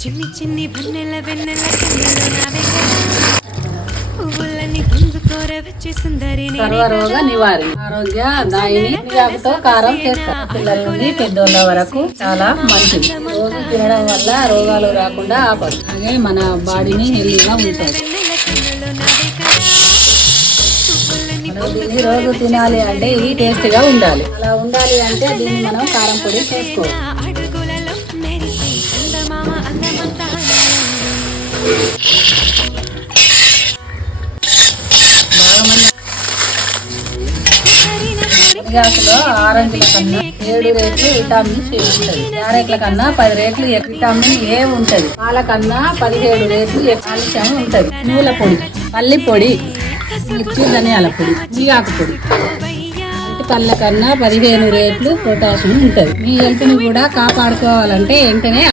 చిన్ని చిన్ని వెన్నెల వెన్నెల కన్నెల నావే కదా పువ్వులని గుంజుకోర వచ్చే సుందరి సర్వరోగ నివారణ ఆరోగ్య దాయిని మిరియాలతో కారం చేస్తారు. పిల్లల నుండి పెద్దోళ్ళ వరకు చాలా మంచిది. రోజు తినడం వల్ల రోగాలు రాకుండా ఆపదు. అలాగే మన బాడీని హెల్దీగా ఉంటుంది. దీన్ని రోజు తినాలి అంటే ఇది టేస్ట్ గా ఉండాలి. అలా ఉండాలి అంటే దీన్ని మనం కారం పొడి చేసుకోవాలి. మునగాకులో ఆరెంజ్ల కన్నా 7 రెట్లు విటామిన్ సి ఉంటుంది. క్యారెట్ల కన్నా 10 రెట్లు విటామిన్ ఏ ఉంటుంది. పాల కన్నా 17 రెట్లు కాల్షియం ఉంటుంది. నూనె పొడి, పల్లి పొడి, మిర్చి ధనియాల పొడి, జీగాకు పొడి పళ్ళ కన్నా 15 రెట్లు పొటాషియం ఉంటుంది. మీ హెల్త్ ని కూడా కాపాడుకోవాలంటే వెంటనే